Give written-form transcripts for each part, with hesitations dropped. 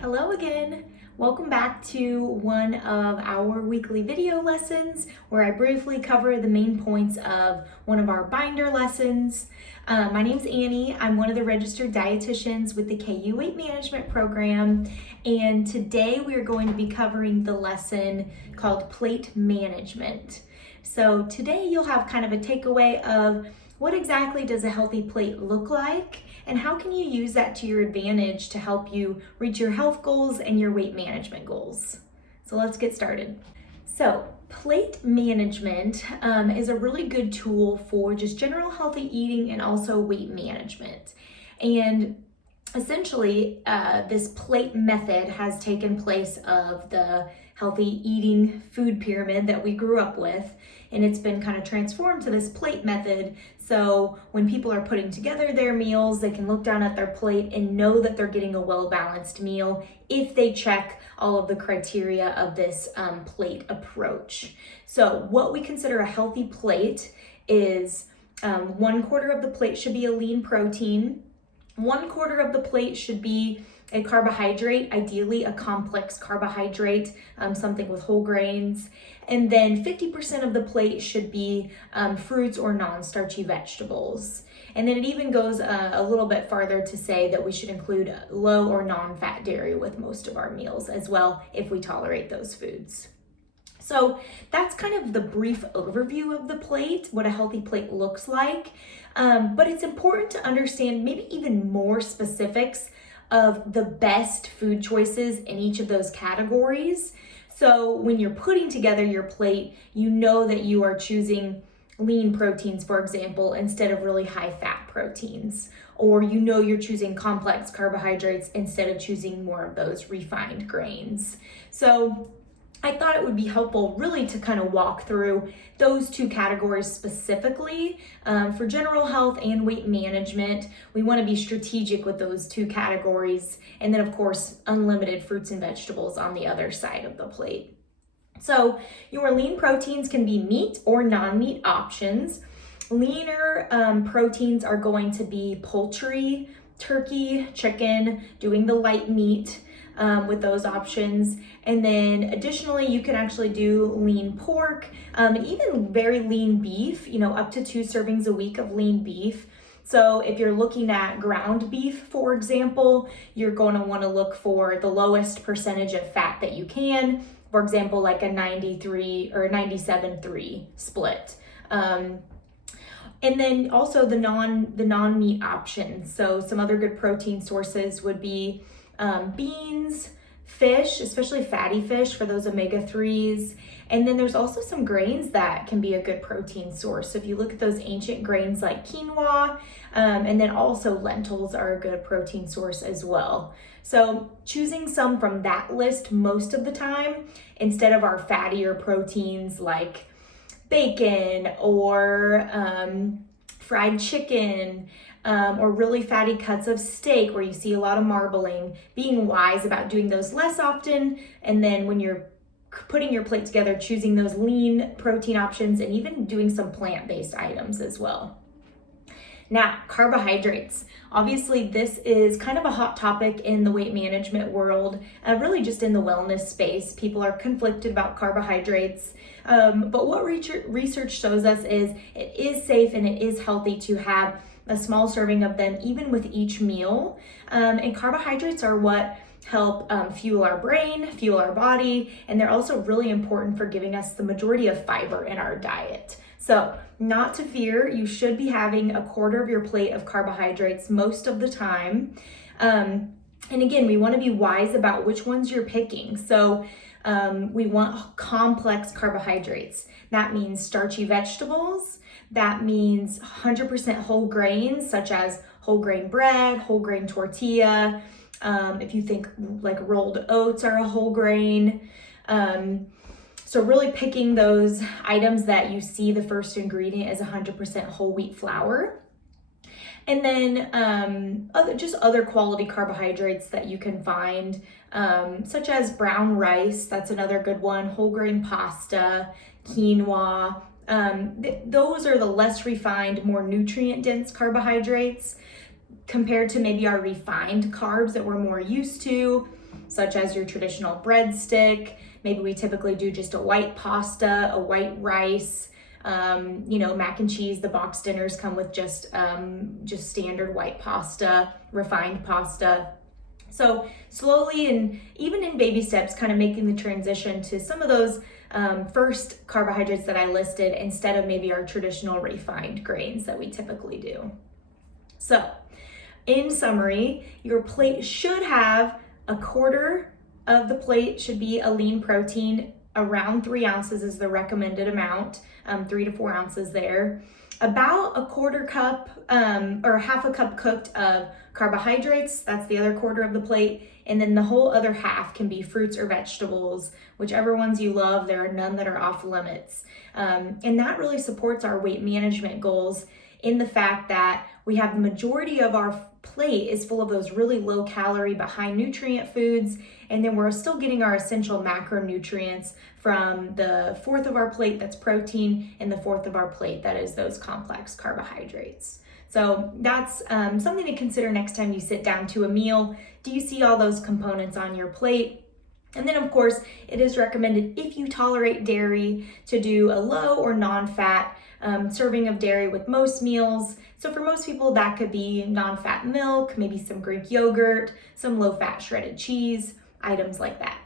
Hello again. Welcome back to one of our weekly video lessons where I briefly cover the main points of one of our binder lessons. My name's Annie. I'm one of the registered dietitians with the KU Weight Management Program, and today we are going to be covering the lesson called Plate Management. So today you'll have kind of a takeaway of what exactly does a healthy plate look like, and how can you use that to your advantage to help you reach your health goals and your weight management goals? So let's get started. So plate management is a really good tool for just general healthy eating and also weight management. And essentially, this plate method has taken place of the healthy eating food pyramid that we grew up with, and it's been kind of transformed to this plate method. So when people are putting together their meals, they can look down at their plate and know that they're getting a well-balanced meal if they check all of the criteria of this plate approach. So what we consider a healthy plate is 1/4 of the plate should be a lean protein, 1/4 of the plate should be a carbohydrate, ideally a complex carbohydrate, something with whole grains. And then 50% of the plate should be fruits or non-starchy vegetables. And then it even goes a little bit farther to say that we should include low or non-fat dairy with most of our meals as well, if we tolerate those foods. So that's kind of the brief overview of the plate, what a healthy plate looks like. But it's important to understand maybe even more specifics of the best food choices in each of those categories. So when you're putting together your plate, you know that you are choosing lean proteins, for example, instead of really high fat proteins. Or you know you're choosing complex carbohydrates instead of choosing more of those refined grains. So I thought it would be helpful really to kind of walk through those two categories specifically. For general health and weight management, we want to be strategic with those two categories. And then of course, unlimited fruits and vegetables on the other side of the plate. So your lean proteins can be meat or non-meat options. Leaner proteins are going to be poultry, turkey, chicken, doing the light meat. With those options. And then additionally, you can actually do lean pork and even very lean beef, up to 2 servings a week of lean beef. So if you're looking at ground beef, for example, you're going to want to look for the lowest percentage of fat that you can. For example, like a 93 or 97-3 split. And then also the non-meat options. So some other good protein sources would be beans, fish, especially fatty fish for those omega-3s. And then there's also some grains that can be a good protein source. So if you look at those ancient grains like quinoa, and then also lentils are a good protein source as well. So choosing some from that list most of the time, instead of our fattier proteins like bacon or fried chicken, or really fatty cuts of steak where you see a lot of marbling, being wise about doing those less often. And then when you're putting your plate together, choosing those lean protein options and even doing some plant-based items as well. Now, carbohydrates. Obviously, this is kind of a hot topic in the weight management world, really just in the wellness space. People are conflicted about carbohydrates. But what research shows us is it is safe and it is healthy to have a small serving of them even with each meal. And carbohydrates are what help fuel our brain, fuel our body, and they're also really important for giving us the majority of fiber in our diet. So not to fear, you should be having 1/4 of your plate of carbohydrates most of the time. And again, we want to be wise about which ones you're picking. So we want complex carbohydrates. That means starchy vegetables. That means 100% whole grains, such as whole grain bread, whole grain tortilla. If you think like rolled oats are a whole grain. So really picking those items that you see the first ingredient is 100% whole wheat flour. And then other quality carbohydrates that you can find, such as brown rice, that's another good one, whole grain pasta, quinoa. Those are the less refined, more nutrient-dense carbohydrates compared to maybe our refined carbs that we're more used to. such as your traditional breadstick. Maybe we typically do just a white pasta, a white rice, mac and cheese. The box dinners come with just standard white pasta, refined pasta. So slowly and even in baby steps, kind of making the transition to some of those first carbohydrates that I listed instead of maybe our traditional refined grains that we typically do. So in summary, your plate should have a quarter of the plate should be a lean protein. Around 3 ounces is the recommended amount, 3 to 4 ounces there. About a quarter cup or half a cup cooked of carbohydrates, that's the other quarter of the plate. And then the whole other half can be fruits or vegetables, whichever ones you love. There are none that are off limits. And that really supports our weight management goals in the fact that we have the majority of our plate is full of those really low calorie but high nutrient foods, and then we're still getting our essential macronutrients from the fourth of our plate that's protein and the fourth of our plate that is those complex carbohydrates. So that's something to consider next time you sit down to a meal. Do you see all those components on your plate? And then of course, it is recommended if you tolerate dairy to do a low or non-fat serving of dairy with most meals. So for most people, that could be non-fat milk, maybe some Greek yogurt, some low-fat shredded cheese, items like that.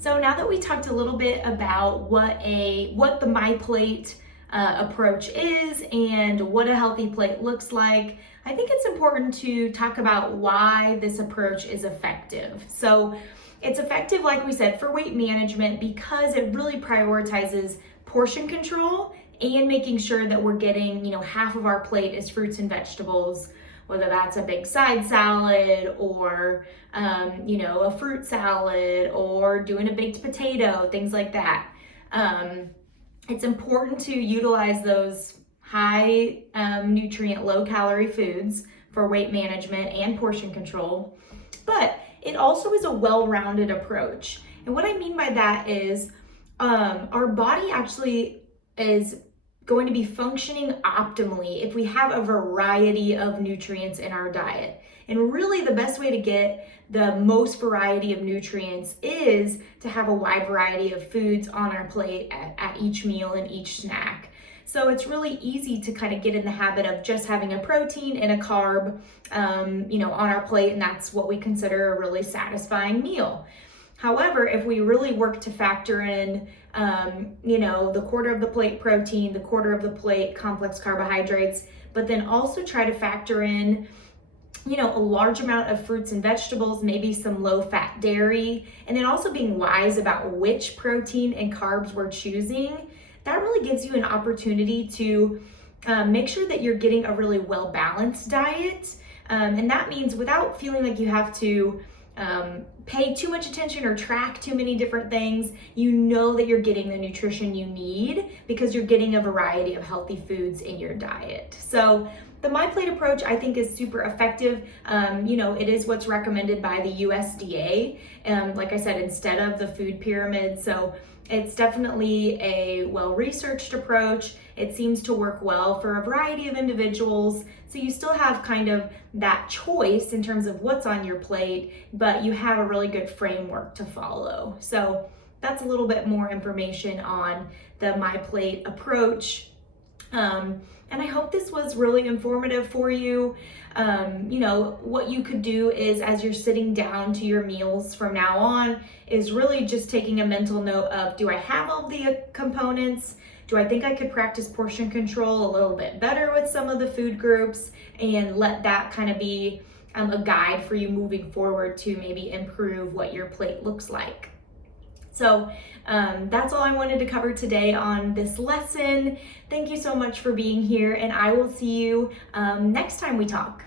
So now that we talked a little bit about what the MyPlate approach is and what a healthy plate looks like, I think it's important to talk about why this approach is effective. So it's effective, like we said, for weight management because it really prioritizes portion control and making sure that we're getting, half of our plate is fruits and vegetables, whether that's a big side salad or, a fruit salad or doing a baked potato, things like that. It's important to utilize those high nutrient, low calorie foods for weight management and portion control, but it also is a well-rounded approach. And what I mean by that is our body actually is going to be functioning optimally if we have a variety of nutrients in our diet. And really the best way to get the most variety of nutrients is to have a wide variety of foods on our plate at each meal and each snack. So it's really easy to kind of get in the habit of just having a protein and a carb, on our plate, and that's what we consider a really satisfying meal. However, if we really work to factor in, the quarter of the plate protein, the quarter of the plate complex carbohydrates, but then also try to factor in, a large amount of fruits and vegetables, maybe some low-fat dairy, and then also being wise about which protein and carbs we're choosing, that really gives you an opportunity to make sure that you're getting a really well-balanced diet. And that means without feeling like you have to pay too much attention or track too many different things, you know that you're getting the nutrition you need because you're getting a variety of healthy foods in your diet. So the MyPlate approach I think is super effective. It is what's recommended by the USDA, like I said, instead of the food pyramid. So it's definitely a well-researched approach. It seems to work well for a variety of individuals. So you still have kind of that choice in terms of what's on your plate, but you have a really good framework to follow. So that's a little bit more information on the MyPlate approach. And I hope this was really informative for you. What you could do is as you're sitting down to your meals from now on is really just taking a mental note of, do I have all the components? Do I think I could practice portion control a little bit better with some of the food groups, and let that kind of be a guide for you moving forward to maybe improve what your plate looks like. So that's all I wanted to cover today on this lesson. Thank you so much for being here, and I will see you next time we talk.